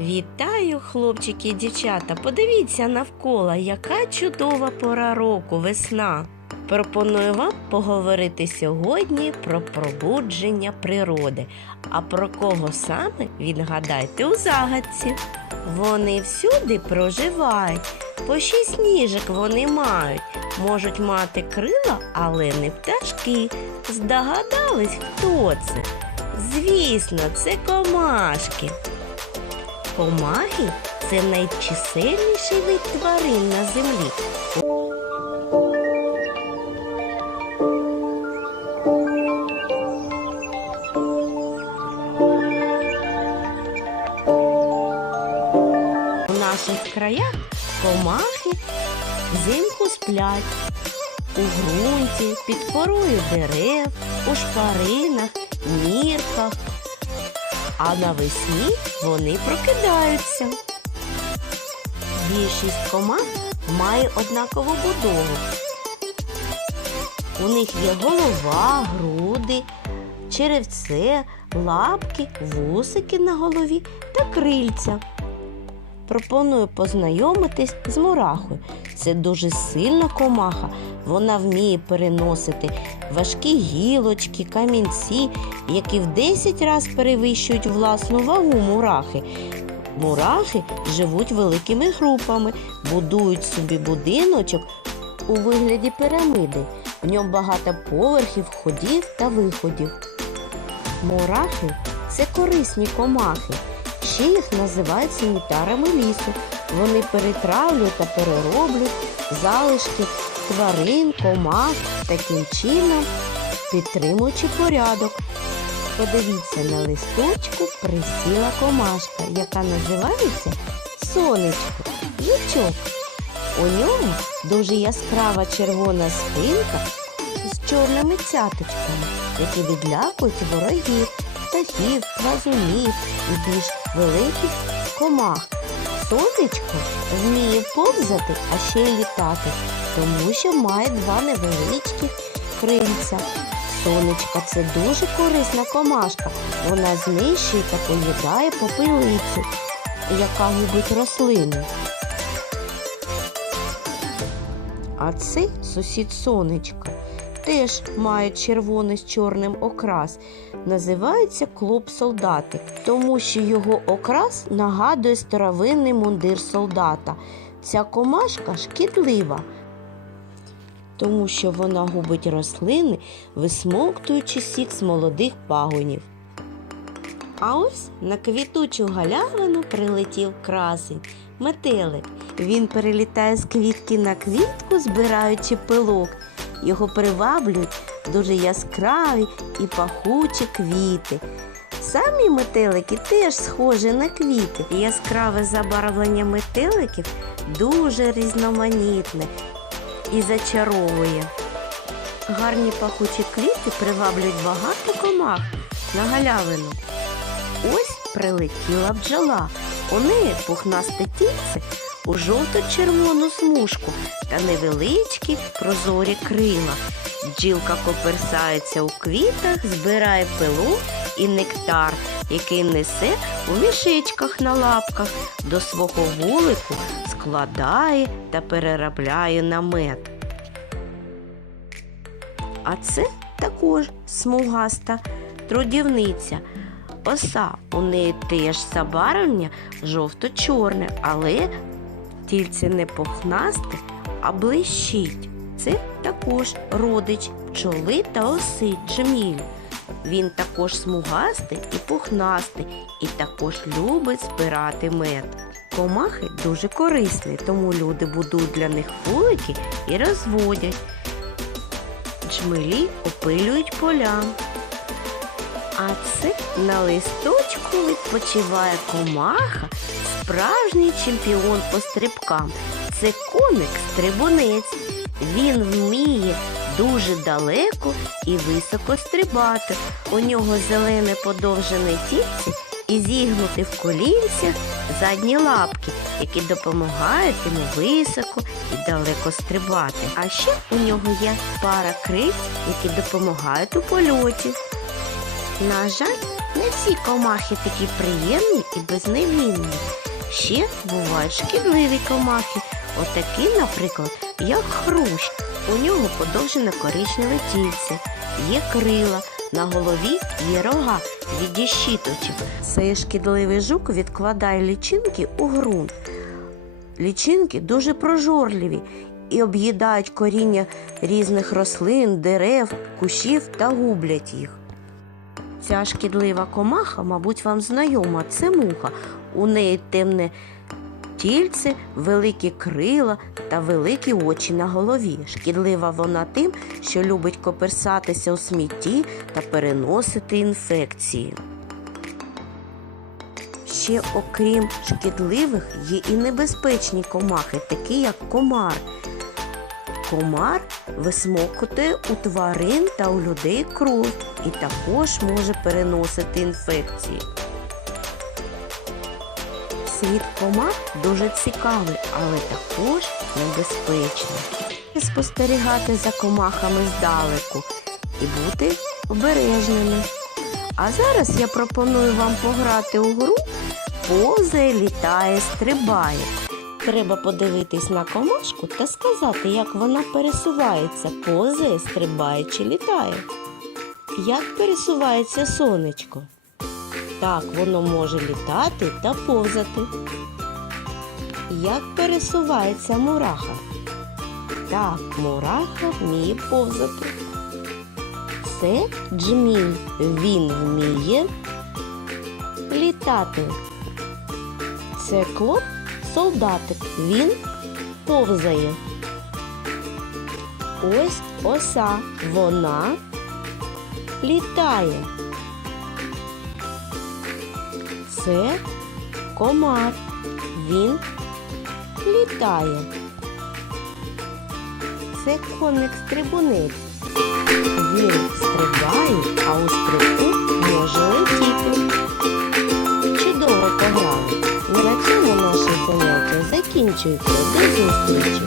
Вітаю, хлопчики і дівчата! Подивіться навколо, яка чудова пора року, весна. Пропоную вам поговорити сьогодні про пробудження природи. А про кого саме відгадайте у загадці. Вони всюди проживають, по шість ніжок вони мають, можуть мати крила, але не пташки. Здогадались, хто це? Звісно, це комашки. Комахи це найчисельніший вид тварин на землі. У наших краях комахи взимку сплять у ґрунті, під корою дерев, у шпаринах, нірках, а навесні вони прокидаються. Більшість комах має однакову будову. У них є голова, груди, черевце, лапки, вусики на голові та крильця. Пропоную познайомитись з мурахою. Це дуже сильна комаха. Вона вміє переносити важкі гілочки, камінці, які в 10 разів перевищують власну вагу мурахи. Мурахи живуть великими групами, будують собі будиночок у вигляді пірамиди. В ньому багато поверхів, входів та виходів. Мурахи це корисні комахи. Ще їх називають санітарами лісу. Вони перетравлюють та перероблюють залишки тварин, комах, таким чином підтримуючи порядок. Подивіться на листочку присіла комашка, яка називається сонечко, жучок. У ньому дуже яскрава червона спинка з чорними цяточками, які відлякують ворогів, птахів, плазунів і більш великих комах. Сонечко вміє повзати, а ще й літати, тому що має два невеличких крильця. Сонечка це дуже корисна комашка. Вона знищує та поїдає попелицю, яка губить рослини. А це сусід сонечка. Теж має червоний з чорним окрас. Називається клуб солдатик, тому що його окрас нагадує старовинний мундир солдата. Ця комашка шкідлива, тому що вона губить рослини, висмоктуючи сік з молодих пагонів. А ось на квітучу галявину прилетів красень, метелик. Він перелітає з квітки на квітку, збираючи пилок. Його приваблюють дуже яскраві і пахучі квіти. Самі метелики теж схожі на квіти. Яскраве забарвлення метеликів дуже різноманітне і зачаровує. Гарні пахучі квіти приваблюють багато комах на галявину. Ось прилетіла бджола. У неї пухнасте тільце у жовто-червону смужку та невеличкі прозорі крила. Бджілка коперсається у квітах, збирає пилу і нектар, який несе у мішечках на лапках, до свого вулику складає та переробляє на мед. А це також смугаста трудівниця. Оса у неї теж забарвлення жовто-чорне, але тільце не пухнасте, а блищить. Це також родич пчоли та оси джміль. Він також смугастий і пухнастий, і також любить збирати мед. Комахи дуже корисні, тому люди будують для них вулики і розводять. Джмелі опилюють поля. А це на листочку відпочиває комаха, справжній чемпіон по стрибкам. Це коник стрибунець. Він вміє дуже далеко і високо стрибати. У нього зелене подовжене тільце і зігнути в колінцях задні лапки, які допомагають йому високо і далеко стрибати. А ще у нього є пара крильць, які допомагають у польоті. На жаль, не всі комахи такі приємні і безневинні. Ще бувають шкідливі комахи. Отакі, наприклад, як хрущ. У нього подовжене коричневе тільце, є крила, на голові є рога в віді щиточок. Цей шкідливий жук відкладає лічинки у ґрунт. Лічинки дуже прожорливі і об'їдають коріння різних рослин, дерев, кущів та гублять їх. Ця шкідлива комаха, мабуть, вам знайома, це муха. У неї темне тільце, великі крила та великі очі на голові. Шкідлива вона тим, що любить коперсатися у смітті та переносити інфекції. Ще окрім шкідливих є і небезпечні комахи, такі як комар. Комар висмокує у тварин та у людей кров і також може переносити інфекції. Світ комах дуже цікавий, але також небезпечний. Спостерігати за комахами здалеку і бути обережними. А зараз я пропоную вам пограти у гру Повзає, літає, стрибає. Треба подивитись на комашку та сказати, як вона пересувається, повзає, стрибає чи літає. Як пересувається сонечко? Так, воно може літати та повзати. Як пересувається мураха? Так, мураха вміє повзати. Це джміль. Він вміє літати. Це клоп солдатик. Він повзає. Ось оса. Вона літає. Це комар. Він літає. Це коник стрибунець. Він стрибає, а у стрибку може летіти. Чудово пограли. На цьому наше заняття закінчується. До зустрічі!